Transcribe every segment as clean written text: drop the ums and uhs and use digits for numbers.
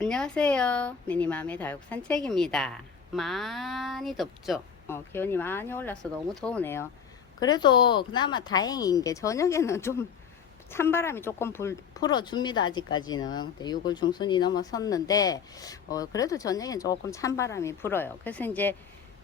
안녕하세요. 미니맘의 다육 산책입니다. 많이 덥죠? 기온이 많이 올라서 너무 더우네요. 그래도 그나마 다행인 게 저녁에는 좀 찬바람이 조금 불어줍니다. 아직까지는. 근데 6월 중순이 넘어섰는데 그래도 저녁엔 조금 찬바람이 불어요. 그래서 이제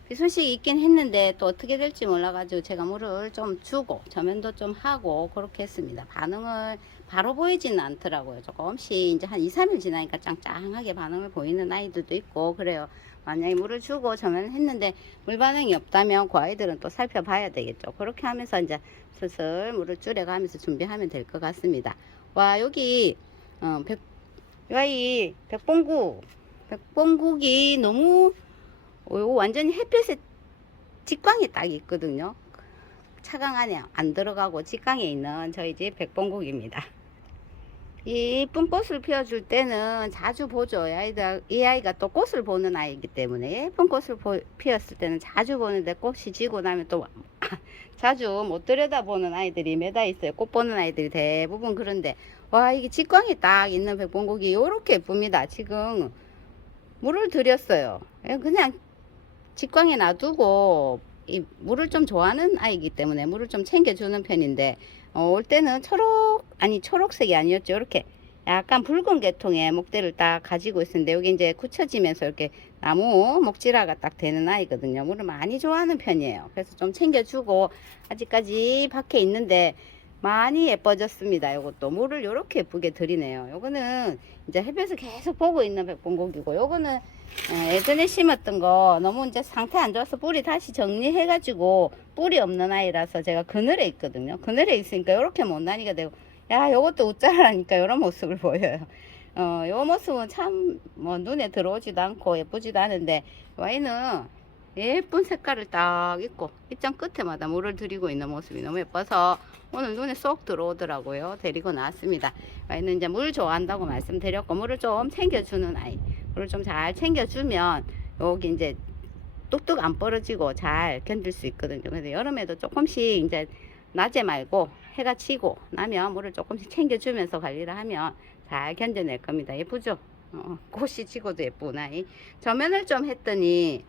비 소식이 있긴 했는데 또 어떻게 될지 몰라가지고 제가 물을 좀 주고 저면도 좀 하고 그렇게 했습니다. 반응을 바로 보이지는 않더라고요. 조금씩 이제 한 2, 3일 지나니까 짱짱하게 반응을 보이는 아이들도 있고 그래요. 만약에 물을 주고 저면을 했는데 물 반응이 없다면 그 아이들은 또 살펴봐야 되겠죠. 그렇게 하면서 이제 슬슬 물을 줄여가면서 준비하면 될 것 같습니다. 와, 여기 이 백봉국이 너무 요거 완전히 햇볕에 직광에 딱 있거든요. 차강 안에 안 들어가고 직광에 있는 저희 집 백봉국입니다. 이 이쁜 꽃을 피워줄 때는 자주 보죠. 이 아이가 또 꽃을 보는 아이이기 때문에 예쁜 꽃을 피웠을 때는 자주 보는데 꽃이 지고 나면 또 자주 못 들여다보는 아이들이 매다 있어요. 꽃 보는 아이들이 대부분 그런데 와, 이게 직광에 딱 있는 백봉국이 요렇게 예쁩니다. 지금 물을 들였어요. 그냥 직광에 놔두고 이 물을 좀 좋아하는 아이기 때문에 물을 좀 챙겨주는 편인데 올 때는 초록색이 아니었죠. 이렇게 약간 붉은 계통의 목대를 딱 가지고 있었는데 여기 이제 굳혀지면서 이렇게 나무 목질화가 딱 되는 아이거든요. 물을 많이 좋아하는 편이에요. 그래서 좀 챙겨주고 아직까지 밖에 있는데 많이 예뻐졌습니다. 요것도 물을 요렇게 예쁘게 들이네요. 요거는 이제 햇볕을 계속 보고 있는 백봉국이고 요거는 예전에 심었던 거 너무 이제 상태 안 좋아서 뿌리 다시 정리해 가지고 뿌리 없는 아이라서 제가 그늘에 있거든요. 그늘에 있으니까 요렇게 못난이가 되고 야, 요것도 웃자라니까 이런 모습을 보여요. 요 모습은 참 눈에 들어오지도 않고 예쁘지도 않은데 와이는 예쁜 색깔을 딱 입고 입장 끝에마다 물을 들이고 있는 모습이 너무 예뻐서 오늘 눈에 쏙 들어오더라고요. 데리고 나왔습니다. 와이는 이제 물 좋아한다고 말씀드렸고 물을 좀 챙겨주는 아이. 물을 좀 잘 챙겨주면 여기 이제 뚝뚝 안 벌어지고 잘 견딜 수 있거든요. 그래서 여름에도 조금씩 이제 낮에 말고 해가 지고 나면 물을 조금씩 챙겨주면서 관리를 하면 잘 견뎌낼 겁니다. 예쁘죠? 꽃이 지고도 예쁜 아이. 저면을 좀 했더니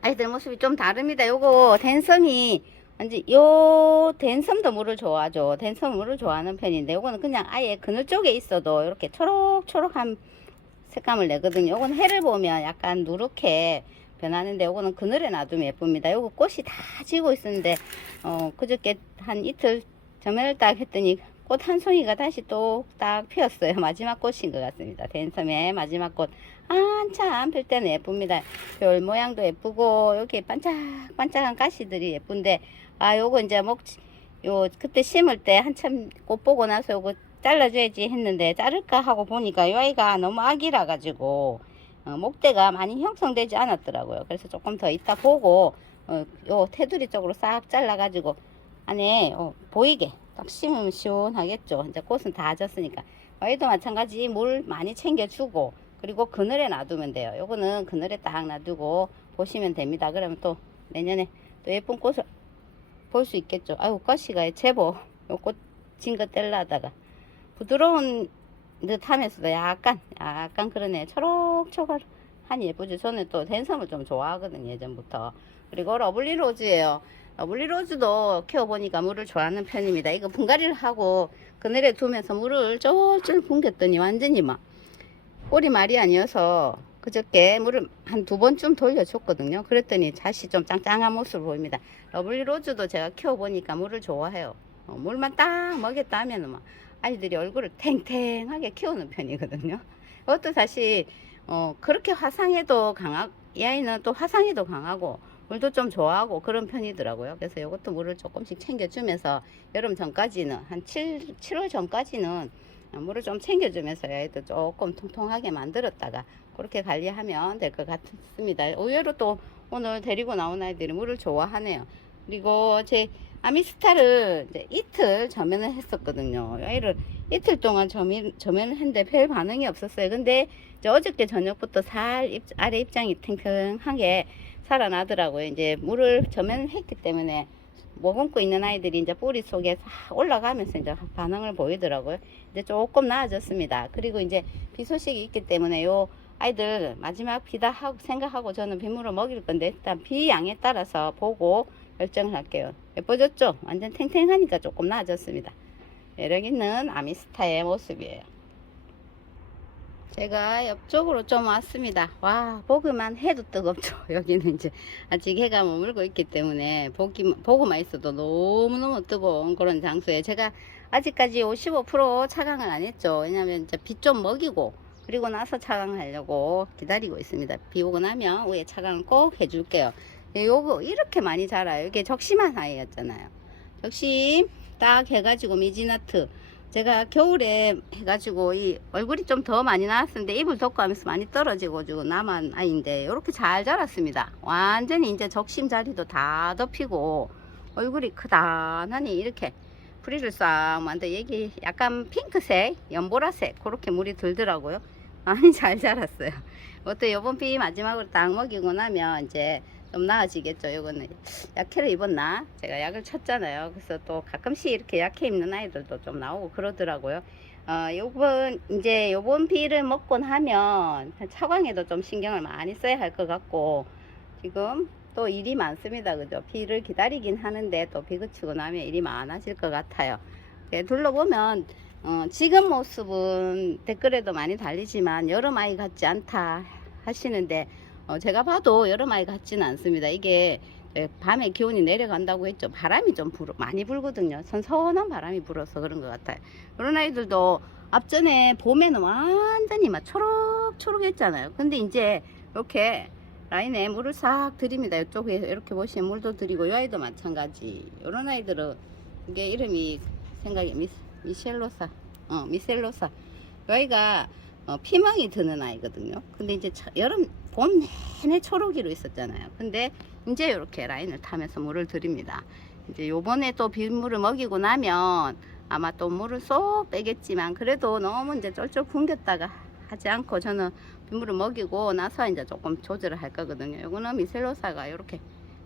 아이들 모습이 좀 다릅니다. 요거 댄섬이 완전 요 댄섬도 물을 좋아하죠. 댄섬 물을 좋아하는 편인데 요거는 그냥 아예 그늘 쪽에 있어도 이렇게 초록초록한 색감을 내거든요. 요건 해를 보면 약간 누렇게 변하는데 요거는 그늘에 놔두면 예쁩니다. 요거 꽃이 다 지고 있었는데 그저께 한 이틀 저면을 딱 했더니 꽃 한 송이가 다시 또 딱 피었어요. 마지막 꽃인 것 같습니다. 댄섬의 마지막 꽃 한참 필 때는 예쁩니다. 별 모양도 예쁘고 여기 반짝반짝한 가시들이 예쁜데 요거 이제 그때 심을 때 한참 꽃 보고 나서 요거 잘라줘야지 했는데 자를까 하고 보니까 이 아이가 너무 아기라 가지고 목대가 많이 형성되지 않았더라고요. 그래서 조금 더 이따 보고 요 테두리 쪽으로 싹 잘라 가지고 안에 보이게 딱 심으면 시원하겠죠. 이제 꽃은 다 졌으니까 와이도 마찬가지 물 많이 챙겨주고 그리고 그늘에 놔두면 돼요. 요거는 그늘에 딱 놔두고 보시면 됩니다. 그러면 또 내년에 또 예쁜 꽃을 볼 수 있겠죠. 아이고 꽃이가 제법 요 꽃 진 거 뗄라다가 부드러운 듯 하면서도 약간 그러네. 초록초록하니 예쁘죠. 저는 또 댄섬을 좀 좋아하거든요. 예전부터. 그리고 러블리 로즈예요. 러블리 로즈도 키워보니까 물을 좋아하는 편입니다. 이거 분갈이를 하고 그늘에 두면서 물을 쫄쫄 붕겼더니 완전히 막 꼬리 말이 아니어서 그저께 물을 한 2번쯤 돌려줬거든요. 그랬더니 다시 좀 짱짱한 모습을 보입니다. 러블리 로즈도 제가 키워보니까 물을 좋아해요. 물만 딱 먹였다 하면 막 아이들이 얼굴을 탱탱하게 키우는 편이거든요. 이것도 사실 그렇게 화상에도 강하고 이 아이는 또 화상에도 강하고 물도 좀 좋아하고 그런 편이더라고요. 그래서 이것도 물을 조금씩 챙겨주면서 여름 전까지는 한 7월 전까지는 물을 좀 챙겨주면서 아이들 조금 통통하게 만들었다가 그렇게 관리하면 될 것 같습니다. 의외로 또 오늘 데리고 나온 아이들이 물을 좋아하네요. 그리고 제 아미스타를 이제 이틀 저면을 했었거든요. 아이를 이틀 동안 저면을 했는데 별 반응이 없었어요. 근데 이제 어저께 저녁부터 아래 입장이 탱탱하게 살아나더라고요. 이제 물을 저면을 했기 때문에 머금고 있는 아이들이 이제 뿌리 속에 싹 올라가면서 이제 반응을 보이더라고요. 이제 조금 나아졌습니다. 그리고 이제 비 소식이 있기 때문에 요 아이들 마지막 비다 하고 생각하고 저는 빗물을 먹일 건데 일단 비 양에 따라서 보고 결정을 할게요. 예뻐졌죠? 완전 탱탱하니까 조금 나아졌습니다. 매력 있는 아미스타의 모습이에요. 제가 옆쪽으로 좀 왔습니다. 와, 보기만 해도 뜨겁죠. 여기는 이제 아직 해가 머물고 있기 때문에 보고만 있어도 너무너무 뜨거운 그런 장소에 제가 아직까지 55% 차강을 안 했죠. 왜냐면 이제 비 좀 먹이고 그리고 나서 차강하려고 기다리고 있습니다. 비 오고 나면 위에 차강을 꼭 해줄게요. 요거 이렇게 많이 자라요. 이게 적심한 아이였잖아요. 적심 딱 해가지고 미지나트 제가 겨울에 해가지고 이 얼굴이 좀 더 많이 나왔었는데 이불 덮고 하면서 많이 떨어지고 남은 아이인데 이렇게 잘 자랐습니다. 완전히 이제 적심 자리도 다 덮이고 얼굴이 크다하니 이렇게 뿌리를 싹 만데 여기 약간 핑크색 연보라색 그렇게 물이 들더라고요. 많이 잘 자랐어요. 또 요번 비 마지막으로 딱 먹이고 나면 이제 좀 나아지겠죠. 이거는 약해를 입었나? 제가 약을 쳤잖아요. 그래서 또 가끔씩 이렇게 약해 입는 아이들도 좀 나오고 그러더라고요. 요번 비를 먹고 나면 차광에도 좀 신경을 많이 써야 할 것 같고, 지금 또 일이 많습니다. 그죠? 비를 기다리긴 하는데 또 비 그치고 나면 일이 많아질 것 같아요. 둘러보면, 지금 모습은 댓글에도 많이 달리지만 여름아이 같지 않다 하시는데, 제가 봐도 여름아이 같지는 않습니다. 이게 밤에 기온이 내려간다고 했죠. 바람이 좀 많이 불거든요. 선선한 바람이 불어서 그런 것 같아요. 이런 아이들도 앞전에 봄에는 완전히 막 초록초록 했잖아요. 근데 이제 이렇게 라인에 물을 싹 들입니다. 이쪽에 이렇게 보시면 물도 들이고 이 아이도 마찬가지. 이런 아이들은 이게 이름이 생각이 미셀로사 미셀로사. 이 아이가 피멍이 드는 아이거든요. 근데 이제 봄 내내 초록이로 있었잖아요. 근데 이제 이렇게 라인을 타면서 물을 들입니다. 이제 요번에 또 빗물을 먹이고 나면 아마 또 물을 쏙 빼겠지만 그래도 너무 이제 쫄쫄 굶겼다가 하지 않고 저는 빗물을 먹이고 나서 이제 조금 조절을 할 거거든요. 요거는 미셀로사가 이렇게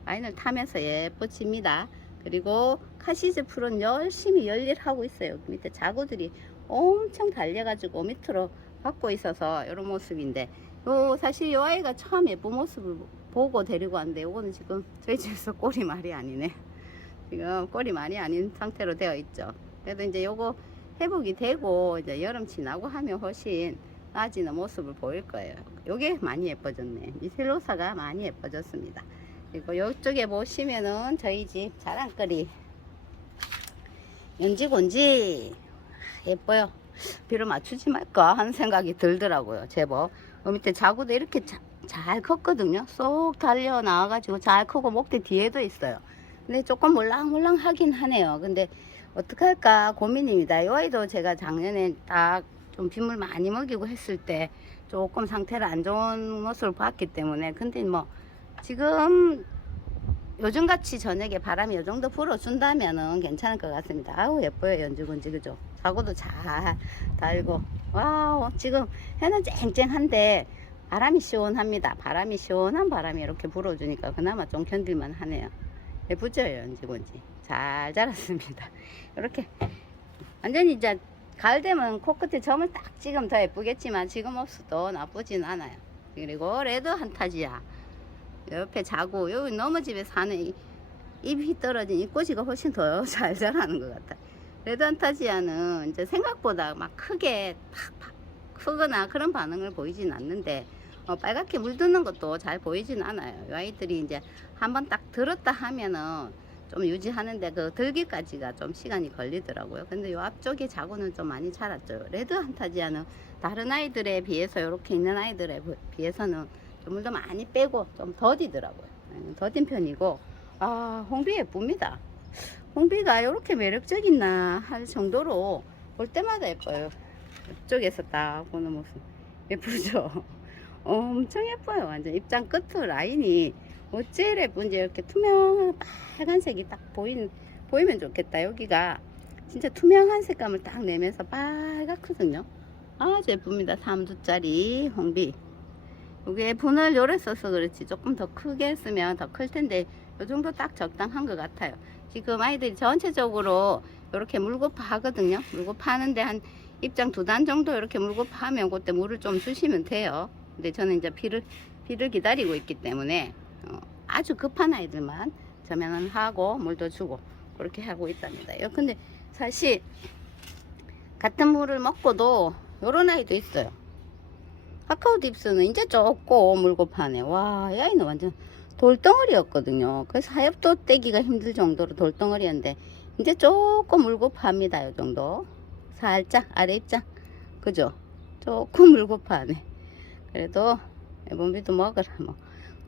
라인을 타면서 예뻐집니다. 그리고 카시즈 풀은 열심히 열일하고 있어요. 밑에 자구들이 엄청 달려가지고 밑으로 받고 있어서 이런 모습인데 사실 이 아이가 처음 예쁜 모습을 보고 데리고 왔는데 요거는 지금 저희 집에서 꼴이 말이 아니네. 지금 꼴이 말이 아닌 상태로 되어 있죠. 그래도 이제 요거 회복이 되고 이제 여름 지나고 하면 훨씬 나아지는 모습을 보일 거예요. 요게 많이 예뻐졌네. 미셀로사가 많이 예뻐졌습니다. 그리고 이쪽에 보시면은 저희 집 자랑거리 연지곤지 예뻐요. 비를 맞추지 말까 하는 생각이 들더라고요. 제법 밑에 자구도 이렇게 잘 컸거든요. 쏙 달려 나와가지고 잘 크고 목대 뒤에도 있어요. 근데 조금 몰랑몰랑 하긴 하네요. 근데 어떡할까 고민입니다. 이 아이도 제가 작년에 딱 좀 빗물 많이 먹이고 했을 때 조금 상태를 안 좋은 모습을 봤기 때문에 근데 뭐 지금 요즘같이 저녁에 바람이 이 정도 불어준다면은 괜찮을 것 같습니다. 아우 예뻐요. 연지곤지 그죠? 자구도 잘 달고 와우 지금 해는 쨍쨍한데 바람이 시원합니다. 바람이 시원한 바람이 이렇게 불어주니까 그나마 좀 견딜만 하네요. 예쁘죠? 연지곤지 잘 자랐습니다. 이렇게 완전히 이제 가을 되면 코끝에 점을 딱 찍으면 더 예쁘겠지만 지금 모습도 나쁘진 않아요. 그리고 레드 한타지아 옆에 자고 여기 너무 집에 사는 잎이 떨어진 이 꼬지가 훨씬 더 잘 자라는 것 같아요. 레드 한타지아는 이제 생각보다 막 크게 팍팍 크거나 그런 반응을 보이진 않는데 빨갛게 물드는 것도 잘 보이진 않아요. 이 아이들이 이제 한번 딱 들었다 하면은 좀 유지하는데 그 들기까지가 좀 시간이 걸리더라고요. 근데 요 앞쪽에 자구는 좀 많이 자랐죠. 레드 한타지아는 다른 아이들에 비해서 이렇게 있는 아이들에 비해서는 물도 많이 빼고 좀 더디더라고요. 더딘 편이고 홍비 예쁩니다. 홍비가 이렇게 매력적이나 할 정도로 볼 때마다 예뻐요. 이쪽에서 딱 보는 모습 예쁘죠? 엄청 예뻐요. 완전 입장 끝 라인이 어째 예쁜지 이렇게 투명한 빨간색이 딱 보이면 좋겠다. 여기가 진짜 투명한 색감을 딱 내면서 빨갛거든요. 아주 예쁩니다. 3두짜리 홍비. 이게 분을 요래 써서 그렇지 조금 더 크게 했으면 더 클 텐데 이 정도 딱 적당한 것 같아요. 지금 아이들이 전체적으로 이렇게 물고파 하거든요. 물고파 하는데 한 입장 2단 정도 이렇게 물고파 하면 그때 물을 좀 주시면 돼요. 근데 저는 이제 비를 기다리고 있기 때문에 아주 급한 아이들만 저면은 하고 물도 주고 그렇게 하고 있답니다. 근데 사실 같은 물을 먹고도 요런 아이도 있어요. 카카오딥스는 이제 조금 물고파네. 와, 이 아이는 완전 돌덩어리였거든요. 그래서 하엽도 떼기가 힘들 정도로 돌덩어리였는데 이제 조금 물고파합니다. 요 정도. 살짝 아래 입장. 그죠? 조금 물고파하네. 그래도 애범비도 먹으라 뭐.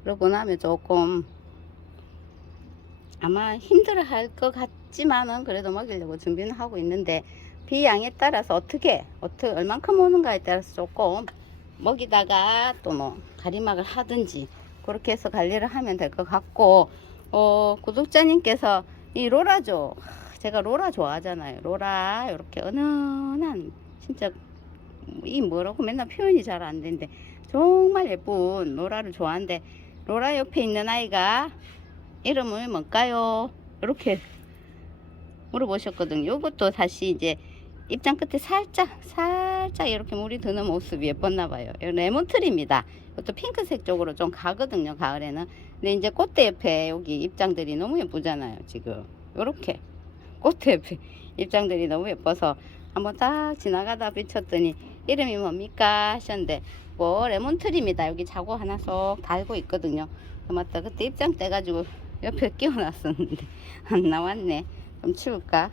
그러고 나면 조금 아마 힘들어 할 것 같지만은 그래도 먹이려고 준비는 하고 있는데 비양에 따라서 어떻게 얼만큼 오는가에 따라서 조금 먹이다가 또 뭐 가리막을 하든지 그렇게 해서 관리를 하면 될 것 같고, 구독자님께서 이 로라죠. 제가 로라 좋아하잖아요. 로라 이렇게 은은한, 진짜 이 뭐라고 맨날 표현이 잘 안 되는데 정말 예쁜 로라를 좋아하는데, 로라 옆에 있는 아이가 이름을 뭘까요? 이렇게 물어보셨거든요. 요것도 다시 이제 입장 끝에 살짝 이렇게 물이 드는 모습이 예뻤나 봐요. 레몬트리입니다. 이것도 핑크색 쪽으로 좀 가거든요, 가을에는. 근데 이제 꽃대 옆에 여기 입장들이 너무 예쁘잖아요, 지금. 요렇게 꽃대 옆에 입장들이 너무 예뻐서 한번 딱 지나가다 비쳤더니 이름이 뭡니까 하셨는데, 뭐 레몬트리입니다. 여기 자구 하나 쏙 달고 있거든요. 맞다, 그때 입장 떼가지고 옆에 끼워놨었는데 안 나왔네. 좀 치울까?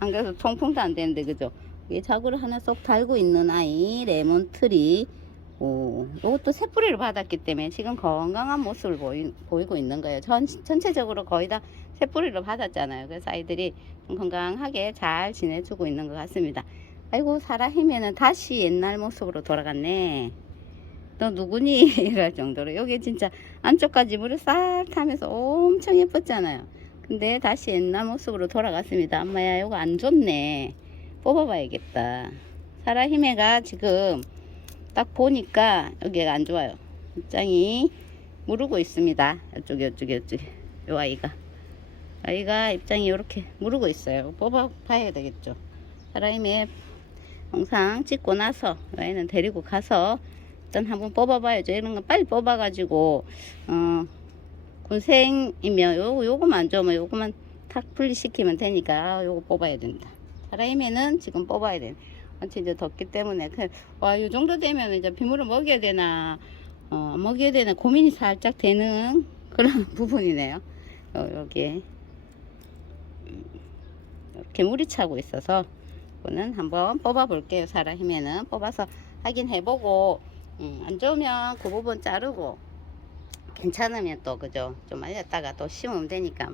안 그래도 통풍도 안 되는데, 그죠? 이게 자구를 하나 쏙 달고 있는 아이 레몬트리. 이것도 새뿌리를 받았기 때문에 지금 건강한 모습을 보이고 있는 거예요. 전체적으로 거의 다 새뿌리를 받았잖아요. 그래서 아이들이 건강하게 잘 지내주고 있는 것 같습니다. 아이고, 사라히면은 다시 옛날 모습으로 돌아갔네. 너 누구니? 이럴 정도로. 여기 진짜 안쪽까지 물을 싹 타면서 엄청 예뻤잖아요. 근데 다시 옛날 모습으로 돌아갔습니다. 엄마야, 이거 안 좋네. 뽑아봐야겠다. 사라히메가 지금 딱 보니까 여기가 안 좋아요. 입장이 무르고 있습니다. 이쪽에 요 아이가 입장이 이렇게 무르고 있어요. 뽑아봐야 되겠죠. 사라히메 영상 찍고 나서 아이는 데리고 가서 일단 한번 뽑아봐야죠. 이런 거 빨리 뽑아가지고 군생이면 요거만 좋으면 요거만 탁 분리시키면 되니까 요거 뽑아야 된다. 사라히메는 지금 뽑아야 돼. 이제 덥기 때문에 요 정도 되면 이제 비물을 먹여야 되나 먹여야 되나 고민이 살짝 되는 그런 부분이네요. 여기에 이렇게 물이 차고 있어서 이거는 한번 뽑아 볼게요. 사라히메는 뽑아서 확인해보고 안 좋으면 그 부분 자르고 괜찮으면 또 그죠, 좀 말렸다가 또 심으면 되니까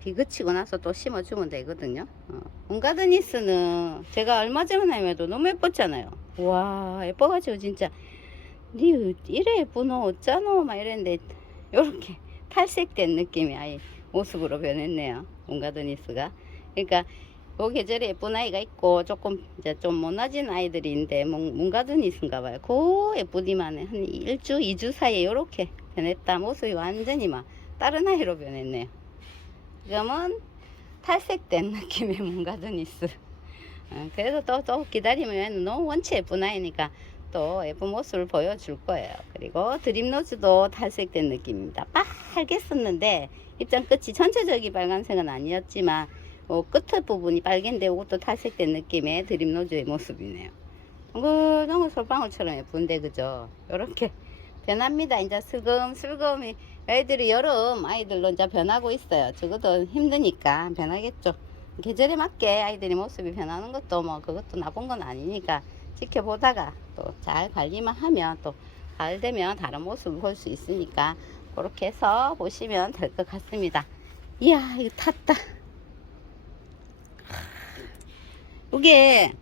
비 그치고 나서 또 심어주면 되거든요. 온가드니스는 제가 얼마 전에도 너무 예뻤잖아요. 와, 예뻐가지고 진짜 니 이래 예쁘노 어쩌노 막 이랬는데 요렇게 탈색된 느낌이 아예 모습으로 변했네요, 온가드니스가. 그러니까 요 계절에 예쁜 아이가 있고 조금 이제 좀 못나진 아이들이 있는데 몽가드니스인가 봐요. 그 예쁘디만 한 1주 2주 사이에 요렇게 변했다. 모습이 완전히 막 다른 아이로 변했네요. 지금은 탈색된 느낌의 몽가드니스. 그래도 또 기다리면 너무 원체 예쁜 아이니까 또 예쁜 모습을 보여줄 거예요. 그리고 드림로즈도 탈색된 느낌입니다. 빨개 썼는데 입장 끝이 전체적인 빨간색은 아니었지만 끝 부분이 빨간데 이것도 탈색된 느낌의 드림로즈의 모습이네요. 너무 솔방울처럼 예쁜데, 그죠? 요렇게 변합니다. 이제 슬금슬금이 애들이 여름 아이들로 이제 변하고 있어요. 적어도 힘드니까 변하겠죠. 계절에 맞게 아이들이 모습이 변하는 것도 뭐 그것도 나쁜 건 아니니까 지켜보다가 또 잘 관리만 하면 또 가을 되면 다른 모습을 볼 수 있으니까 그렇게 해서 보시면 될 것 같습니다. 이야, 이거 탔다. 이게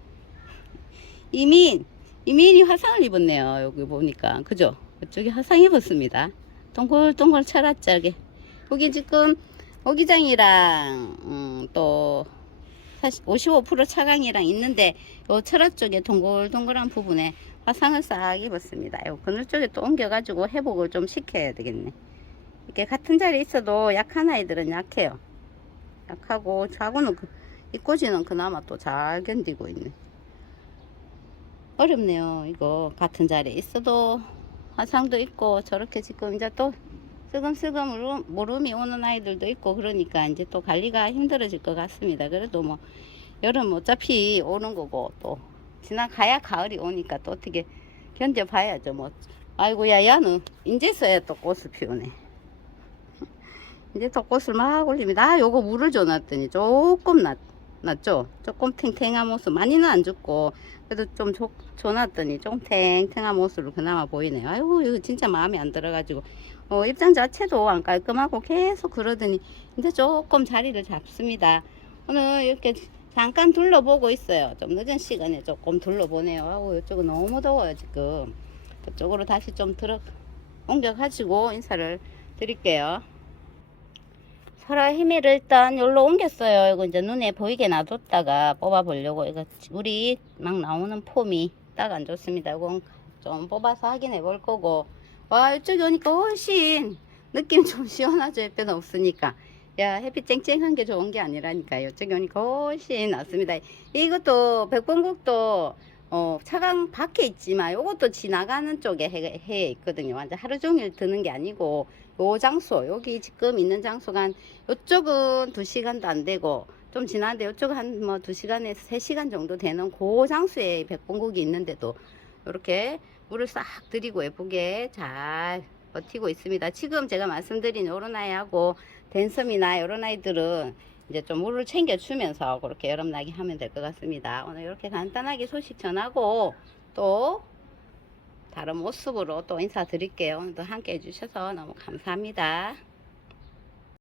이민이 화상을 입었네요. 여기 보니까, 그죠? 이쪽에 화상 입었습니다. 동글동글 철화짝에. 여기 지금 오기장이랑 또 55% 차강이랑 있는데 요 철화 쪽에 동글동글한 부분에 화상을 싹 입었습니다. 요 그늘 쪽에 또 옮겨 가지고 회복을 좀 시켜야 되겠네. 이렇게 같은 자리에 있어도 약한 아이들은 약해요. 약하고 자고는 이 꼬지는 그나마 또 잘 견디고 있네. 어렵네요. 이거 같은 자리에 있어도 화상도 있고 저렇게 지금 이제 또 슬금슬금 물음이 오는 아이들도 있고 그러니까 이제 또 관리가 힘들어질 것 같습니다. 그래도 뭐 여름 어차피 오는 거고 또 지나가야 가을이 오니까 또 어떻게 견뎌봐야죠. 뭐 아이고야 야는 이제서야 또 꽃을 피우네. 이제 또 꽃을 막 올립니다. 아, 요거 물을 줘놨더니 조금 났죠. 조금 탱탱한 모습. 많이는 안 줬고 그래도 좀 줘놨더니 조금 탱탱한 모습으로 그나마 보이네요. 아이고 이거 진짜 마음에 안 들어가지고 입장 자체도 안 깔끔하고 계속 그러더니 이제 조금 자리를 잡습니다. 오늘 이렇게 잠깐 둘러보고 있어요. 좀 늦은 시간에 조금 둘러보네요. 아이고 이쪽은 너무 더워요 지금. 그쪽으로 다시 좀 옮겨가지고 인사를 드릴게요. 설화 히메를 일단 여기로 옮겼어요. 이거 이제 눈에 보이게 놔뒀다가 뽑아보려고. 이거 물이 막 나오는 폼이 딱 안 좋습니다. 이건 좀 뽑아서 확인해 볼 거고. 와, 이쪽에 오니까 훨씬 느낌 좀 시원하죠. 햇볕 없으니까. 야, 햇빛 쨍쨍한 게 좋은 게 아니라니까요. 이쪽에 오니까 훨씬 낫습니다. 이것도 백봉국도 차강 밖에 있지만 요것도 지나가는 쪽에 해 있거든요. 완전 하루 종일 드는 게 아니고 요 장소 여기 지금 있는 장소가 한 요쪽은 2시간도 안 되고 좀 지나는데 요쪽은 한 뭐 2시간에서 3시간 정도 되는 그 장소에 백봉국이 있는데도 이렇게 물을 싹 들이고 예쁘게 잘 버티고 있습니다. 지금 제가 말씀드린 요런 아이하고 댄섬이나 요런 아이들은 이제 좀 물을 챙겨주면서 그렇게 여름나기 하면 될 것 같습니다. 오늘 이렇게 간단하게 소식 전하고 또 다른 모습으로 또 인사드릴게요. 오늘도 함께 해주셔서 너무 감사합니다.